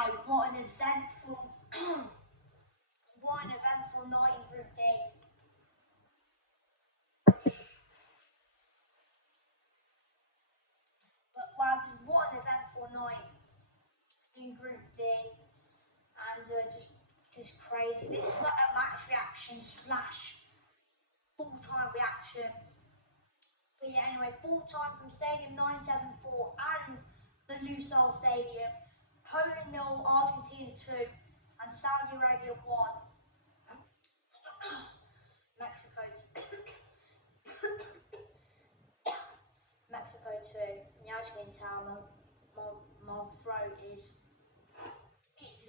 Wow, what an eventful, what an eventful night in Group D. But wow, just what an eventful night in Group D, and just crazy. This is like a match reaction slash full-time reaction. But yeah, anyway, full-time from Stadium 974 and the Lusail Stadium. Poland 0, Argentina 2, and Saudi Arabia 1. Mexico 2. And as you can tell, my throat is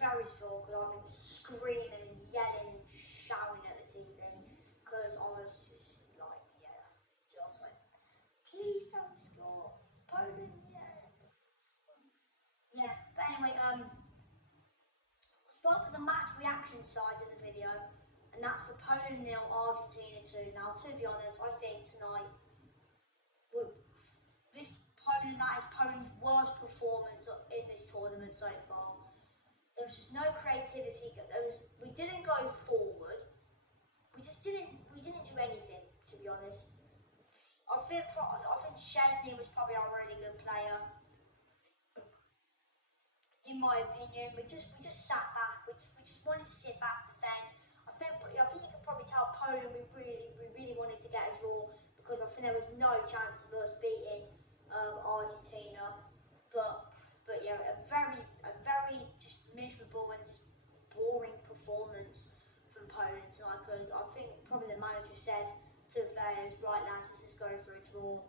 very sore because I've been screaming and yelling and shouting at the TV because I was just like, yeah. So I was like, please don't score. Poland, yeah. Yeah, but anyway, we'll start with the match reaction side of the video, and that's for Poland 0, Argentina 2. Now, to be honest, I think tonight, that is Poland's worst performance in this tournament so far. There was just no creativity. We didn't go forward. We didn't do anything, to be honest. I think Szczesny was probably our really good player. In my opinion, we just sat back. We just wanted to sit back, defend. I think you can probably tell Poland we really wanted to get a draw because I think there was no chance of us beating Argentina. But yeah, a very just miserable and just boring performance from Poland tonight. Because I think probably the manager said to the players, "Right lads, let's just go for a draw."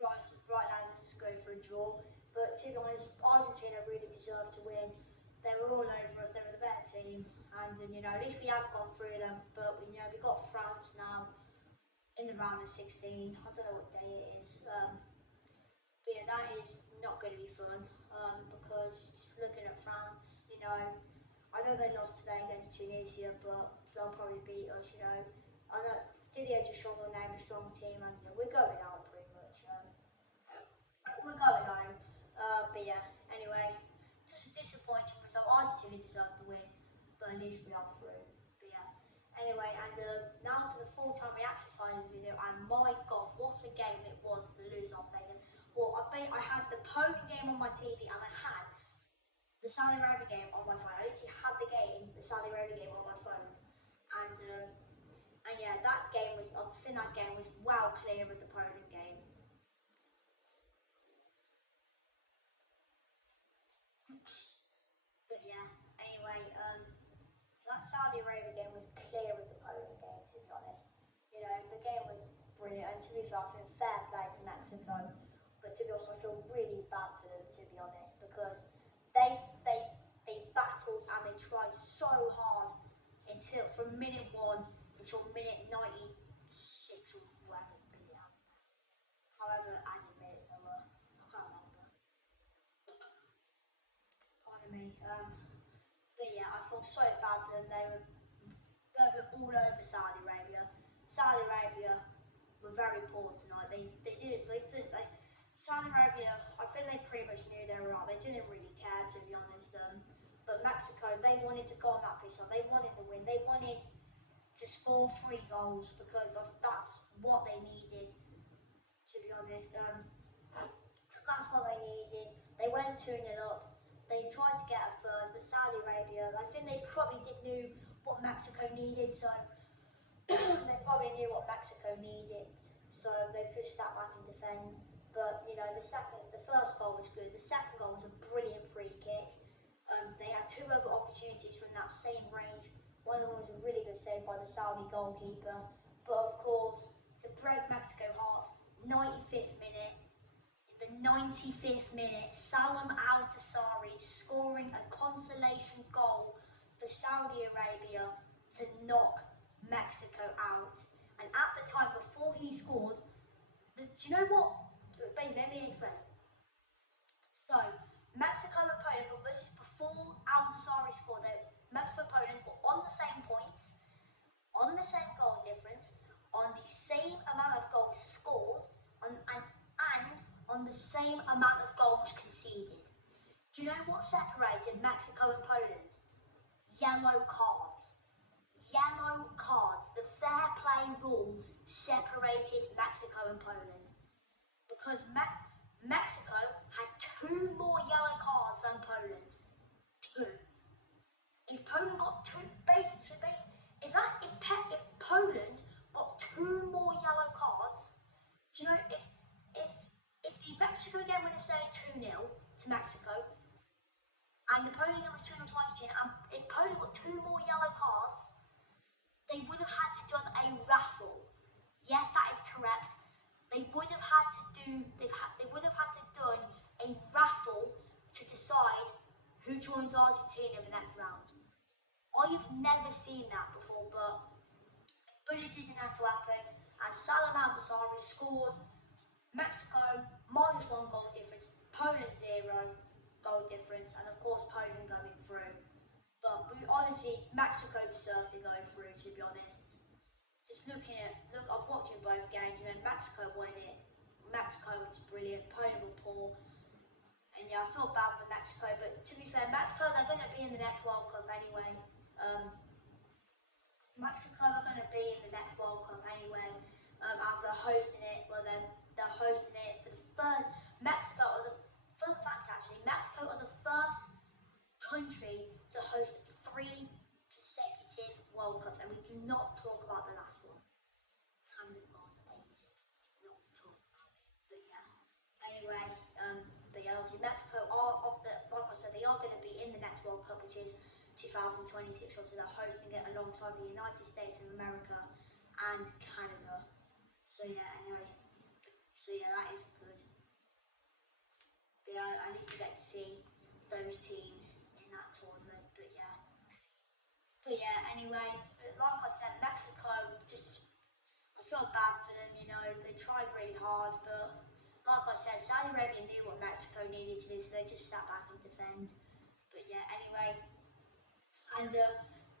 Right lads, let's just go for a draw. But to be honest, Argentina really deserved to win. They were all over us. They were the better team, and at least we have gone through them. But we got France now in the round of 16. I don't know what day it is. But yeah, that is not going to be fun because just looking at France, I know they lost today against Tunisia, but they'll probably beat us. I know Didier Deschamps will name a strong team, and we're going out pretty much. We're going home. But yeah, anyway, just a disappointing result. Argentina deserved the win, but at least we are through. But yeah, anyway, and now to the full-time reaction side of the video, and my God, what a game it was, the Lusail Stadium. Well, I had the Poland game on my TV, and I had the Saudi Arabia game on my phone. I literally had the Saudi Arabia game on my phone, and yeah, I think that game was well clear of the Poland game. But yeah, anyway, that Saudi Arabia game was clear of the Poland game, to be honest. The game was brilliant, and to be fair, I think fair play to Mexico. But to be honest, I feel really bad for them, to be honest, because they battled and they tried so hard from minute 1 until minute 96 or whatever. However added minutes there were, I can't remember. Pardon me. But yeah, I feel so bad for them. They were all over Saudi Arabia. Saudi Arabia were very poor tonight. Saudi Arabia, I think they pretty much knew they were out. They didn't really care, to be honest. But Mexico, they wanted to go on that pitch. They wanted to win. They wanted to score 3 goals because that's what they needed, to be honest. That's what they needed. They went 2-0 up. They tried to get a third, but Saudi Arabia, I think they probably knew what Mexico needed, so they probably knew what Mexico needed, so they pushed that back and defend. But the first goal was good. The second goal was a brilliant free kick. They had 2 other opportunities from that same range. One of them was a really good save by the Saudi goalkeeper. But of course, to break Mexico hearts, 95th minute. The 95th minute, Salam Al-Tassari scoring a consolation goal for Saudi Arabia to knock Mexico out. And at the time before he scored, do you know what? Let me explain. So, Mexico and Poland, but this is before Al-Tassari scored it. Mexico and Poland were on the same points, on the same goal difference, on the same amount of goals scored, and on the same amount of goals conceded. Do you know what separated Mexico and Poland? Yellow cards. Yellow cards. The fair play rule separated Mexico and Poland. Because Mexico had 2 more yellow cards than Poland. 2. If Poland got 2, basically, if Poland got 2 more yellow cards, do you know if the Mexico game would have stayed 2-0 to Mexico, and the Poland game was 2-0 to Argentina, and if Poland got 2 more yellow cards, they would have had to do a raffle. Yes, that is correct. They would have had to do a raffle to decide who joins Argentina in the next round. I've never seen that before, but it didn't have to happen. And Salah Maldasari scored. Mexico -1 goal difference, Poland 0 goal difference, and of course Poland going through. But honestly, Mexico deserved to go through, to be honest. Just I've watched both games, and Mexico won it. Mexico was brilliant, Poland were poor. And yeah, I feel bad for Mexico, but to be fair, Mexico, they're going to be in the next World Cup anyway. Mexico are going to be in the next World Cup anyway, as they're hosting it. Well, they're hosting it for the third. Mexico are the first country to host 3 consecutive World Cups, and we do not talk about the last one. Hand of God, 86. Not to talk about it, but yeah. Anyway, obviously Mexico are like I said, they are going to be in the next World Cup, which is 2026. Obviously, they're hosting it alongside the United States of America and Canada. So yeah, that is good. But yeah, I need to get to see those teams in that tournament. But yeah, anyway, like I said, Mexico, I feel bad for them. They tried really hard, but like I said, Saudi Arabia knew what Mexico needed to do, so they just sat back and defend. But yeah, anyway. And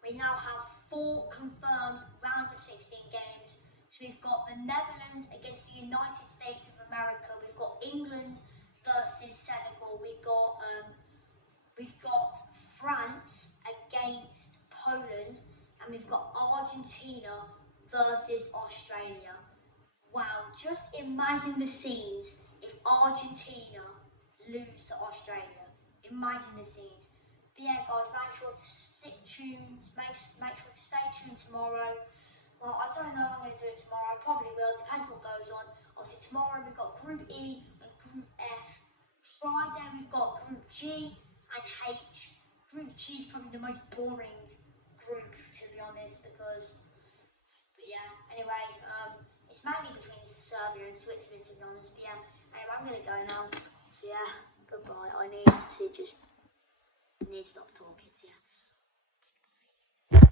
we now have 4 confirmed round of 16 games. So we've got the Netherlands against the United States of America. We've got England versus Senegal. We've got France against Poland, and we've got Argentina versus Australia. Wow, just imagine the scenes if Argentina lose to Australia. Imagine the scenes. But yeah, guys, make sure to stay tuned. Make sure to stay tuned tomorrow. Well, I don't know if I'm going to do it tomorrow. I probably will. Depends what goes on. Obviously, tomorrow we've got Group E and Group F. Friday we've got Group G and H. Group G is probably the most boring group, to be honest, because. But yeah, anyway, it's mainly between Serbia and Switzerland, to be honest. But yeah, anyway, I'm going to go now. So yeah, goodbye. I need to stop talking. So yeah.